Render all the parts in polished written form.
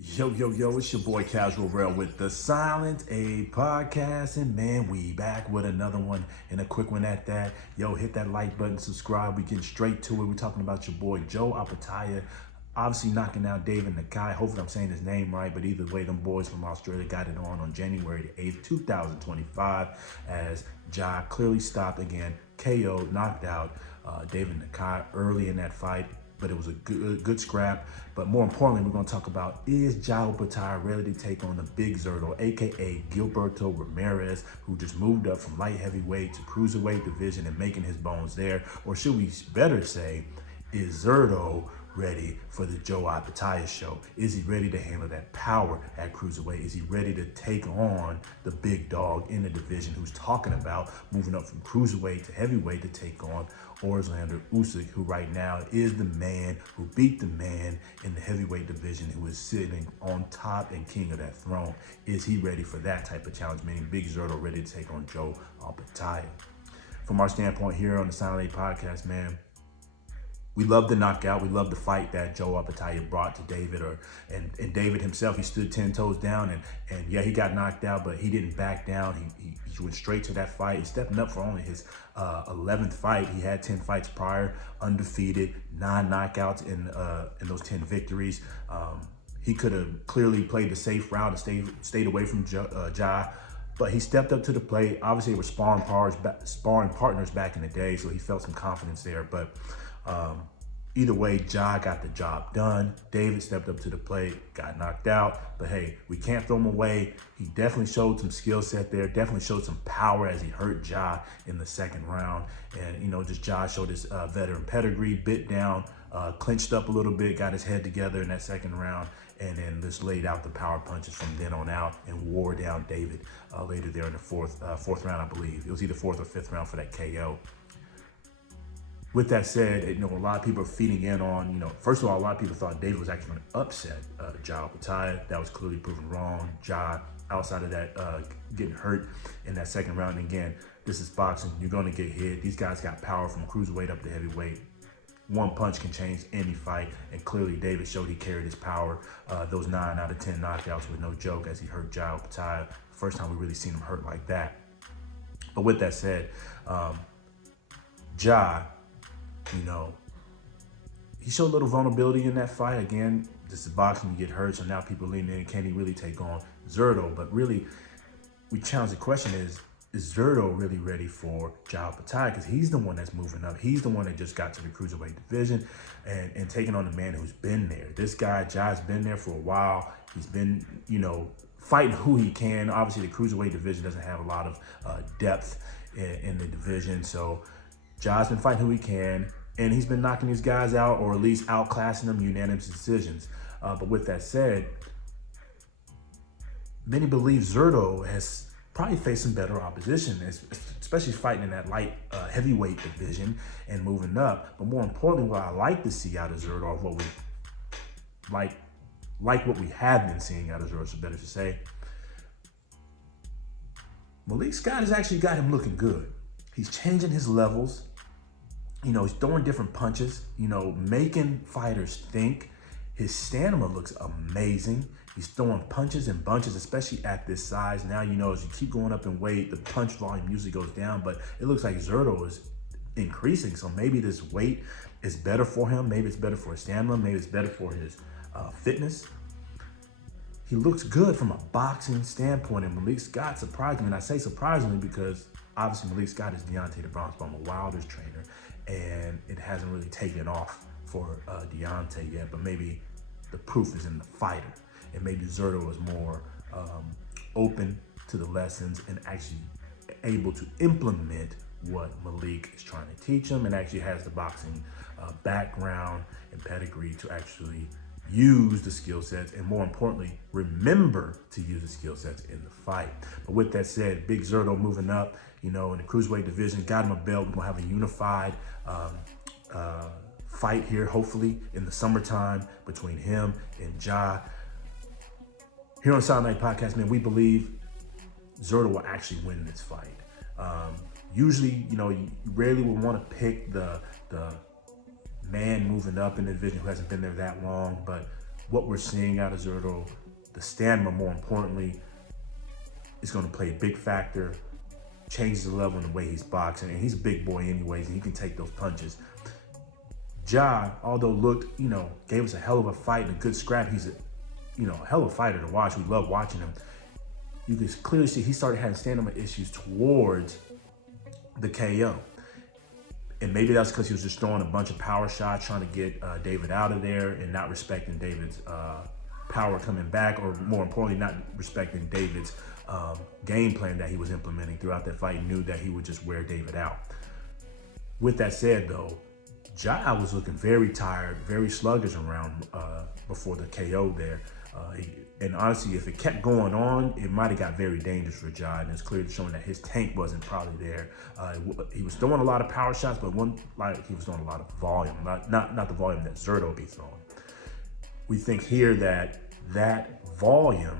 Yo, it's your boy Casual Rail with the Silent A podcast. And man, we back with another one and a quick one at that. Yo, hit that like button, subscribe. We getting straight to it. We're talking about your boy Joe Opetaia. Obviously knocking out David Nakai. Hopefully I'm saying his name right, but either way, them boys from Australia got it on January the 8th, 2025, as Ja clearly stopped again, KO, knocked out David Nakai early in that fight. But it was a good scrap. But more importantly, we're going to talk about, is Ja Opetaia ready to take on the big Zurdo, aka Gilberto Ramirez, who just moved up from light heavyweight to cruiserweight division and making his bones there? Or should we better say, is Zurdo ready for the Joe Opetaia show? Is he ready to handle that power at cruiserweight? Is he ready to take on the big dog in the division who's talking about moving up from cruiserweight to heavyweight to take on Orlander Usyk, who right now is the man who beat the man in the heavyweight division, who is sitting on top and king of that throne? Is he ready for that type of challenge, meaning Big Zurdo ready to take on Joe Opetaia? From our standpoint here on the Silent A podcast, man, we love the knockout. We love the fight that Joe Opetaia brought to David, and David himself. He stood 10 toes down, and yeah, he got knocked out, but he didn't back down. He went straight to that fight. He's stepping up for only his 11th fight. He had 10 fights prior, undefeated, 9 knockouts in those 10 victories. He could have clearly played the safe route and stayed away from Ja. But he stepped up to the plate. Obviously, they were sparring partners back in the day, so he felt some confidence there. But either way, Ja got the job done. David stepped up to the plate, got knocked out. But hey, we can't throw him away. He definitely showed some skill set there, definitely showed some power as he hurt Ja in the second round. And, just Ja showed his veteran pedigree, bit down, clinched up a little bit, got his head together in that second round, and then just laid out the power punches from then on out and wore down David later there in the fourth round, I believe. It was either fourth or fifth round for that KO. With that said, a lot of people are feeding in on, first of all, a lot of people thought David was actually going to upset Ja Opetaia. That was clearly proven wrong. Ja, outside of that, getting hurt in that second round. And again, this is boxing. You're going to get hit. These guys got power from cruiserweight up to heavyweight. One punch can change any fight, and clearly David showed he carried his power. Those 9 out of 10 knockouts were no joke as he hurt Ja Opetaia. First time we really seen him hurt like that. But with that said, Ja, he showed a little vulnerability in that fight. Again, this is boxing, you get hurt, so now people lean in, can he really take on Zurdo? But really, we challenge the question is Zurdo really ready for Ja Opetaia? Because he's the one that's moving up. He's the one that just got to the cruiserweight division and taking on the man who's been there. This guy, Ja's been there for a while. He's been, fighting who he can. Obviously, the cruiserweight division doesn't have a lot of depth in the division, so Ja's been fighting who he can, and he's been knocking these guys out, or at least outclassing them, unanimous decisions. But with that said, many believe Zurdo has probably faced some better opposition, especially fighting in that light heavyweight division and moving up. But more importantly, what I like to see out of Zurdo, or what we like what we have been seeing out of Zurdo, so better to say, Malik Scott has actually got him looking good. He's changing his levels. He's throwing different punches, making fighters think. His stamina looks amazing. He's throwing punches and bunches, especially at this size. Now, as you keep going up in weight, the punch volume usually goes down, but it looks like Zurdo is increasing. So maybe this weight is better for him. Maybe it's better for his stamina. Maybe it's better for his fitness. He looks good from a boxing standpoint, and Malik Scott surprised me. And I say surprisingly because obviously Malik Scott is Deontay the Bronx Bomber Wilder's trainer, and it hasn't really taken off for Deontay yet, but maybe the proof is in the fighter. And maybe Zurdo is more open to the lessons and actually able to implement what Malik is trying to teach him, and actually has the boxing background and pedigree to actually use the skill sets, and more importantly, remember to use the skill sets in the fight. But with that said, Big Zurdo moving up, in the cruiserweight division, got him a belt. We're gonna have a unified fight here, hopefully in the summertime, between him and Ja. Here on Silent Night Podcast, man, we believe Zurdo will actually win this fight. Usually, you rarely would want to pick the man moving up in the division who hasn't been there that long, but what we're seeing out of Zurdo, the stamina, more importantly, is going to play a big factor. Changes the level in the way he's boxing, and he's a big boy anyways, and he can take those punches. Ja, although looked, gave us a hell of a fight and a good scrap. He's a hell of a fighter to watch. We love watching him. You can clearly see he started having stamina issues towards the KO. And maybe that's because he was just throwing a bunch of power shots, trying to get David out of there and not respecting David's power coming back, or more importantly, not respecting David's game plan that he was implementing throughout that fight. He knew that he would just wear David out. With that said, though, Ja was looking very tired, very sluggish around before the KO there. And honestly, if it kept going on, it might have got very dangerous for Ja, and it's clearly showing that his tank wasn't probably there. He was throwing a lot of power shots, but he was throwing a lot of volume, not the volume that Zurdo be throwing. We think here that volume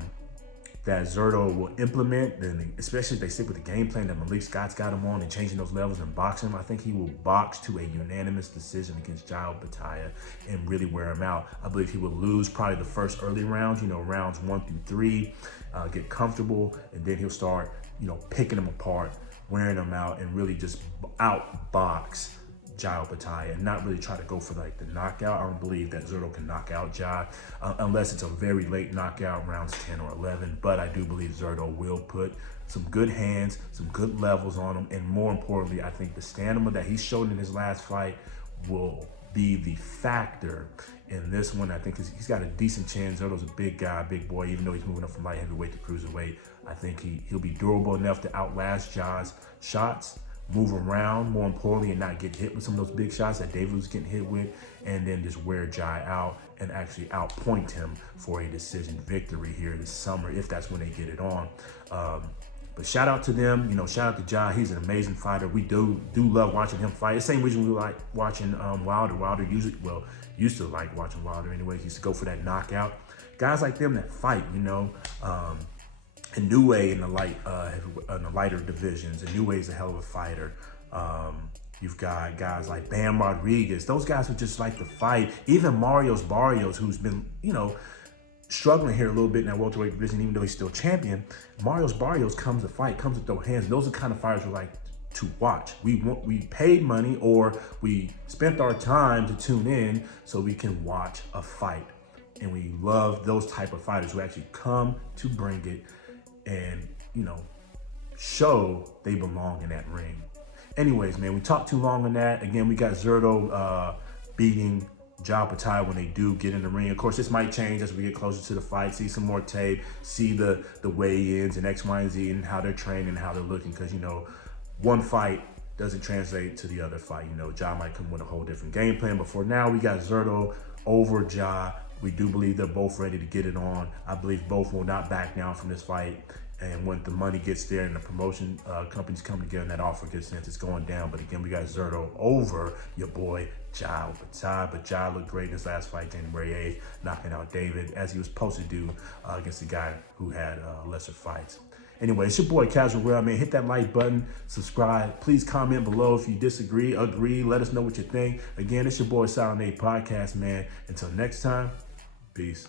that Zurdo will implement, then especially if they stick with the game plan that Malik Scott's got him on and changing those levels and boxing him, I think he will box to a unanimous decision against Opetaia and really wear him out. I believe he will lose probably the first early rounds, rounds 1 through 3, get comfortable, and then he'll start, picking them apart, wearing them out, and really just outbox Opetaia and not really try to go for the knockout. I don't believe that Zurdo can knock out Ja unless it's a very late knockout, rounds 10 or 11. But I do believe Zurdo will put some good hands, some good levels on him, and more importantly, I think the stamina that he showed in his last fight will be the factor in this one. I think he's got a decent chance. Zurdo's a big guy, big boy, even though he's moving up from light heavyweight to cruiserweight. I think he'll be durable enough to outlast Ja's shots, move around, more importantly, and not get hit with some of those big shots that David was getting hit with, and then just wear Ja out and actually outpoint him for a decision victory here this summer, if that's when they get it on. But shout out to them, shout out to Ja. He's an amazing fighter. We do love watching him fight. The same reason we like watching Wilder. Wilder used to like watching Wilder anyway. He used to go for that knockout. Guys like them that fight, and Newey in the lighter divisions. And Newey's a hell of a fighter. You've got guys like Bam Rodriguez. Those guys who just like to fight. Even Barrios, who's been, struggling here a little bit in that welterweight division, even though he's still champion. Barrios comes to fight, comes to throw hands. Those are the kind of fighters we like to watch. We paid money, or we spent our time to tune in so we can watch a fight. And we love those type of fighters who actually come to bring it and, show they belong in that ring. Anyways, man, we talked too long on that. Again, we got Zurdo beating Opetaia when they do get in the ring. Of course, this might change as we get closer to the fight, see some more tape, see the weigh-ins and X, Y, and Z and how they're training and how they're looking. Because, one fight doesn't translate to the other fight. Ja might come with a whole different game plan. But for now, we got Zurdo over Ja. We do believe they're both ready to get it on. I believe both will not back down from this fight. And when the money gets there and the promotion companies come together and that offer gets sense, it's going down. But again, we got Zurdo over your boy Opetaia. But Ja looked great in his last fight, January 8th, knocking out David, as he was supposed to do against the guy who had lesser fights. Anyway, it's your boy Casual Real, man. Hit that like button, subscribe. Please comment below if you disagree, agree. Let us know what you think. Again, it's your boy Silent A Podcast, man. Until next time, peace.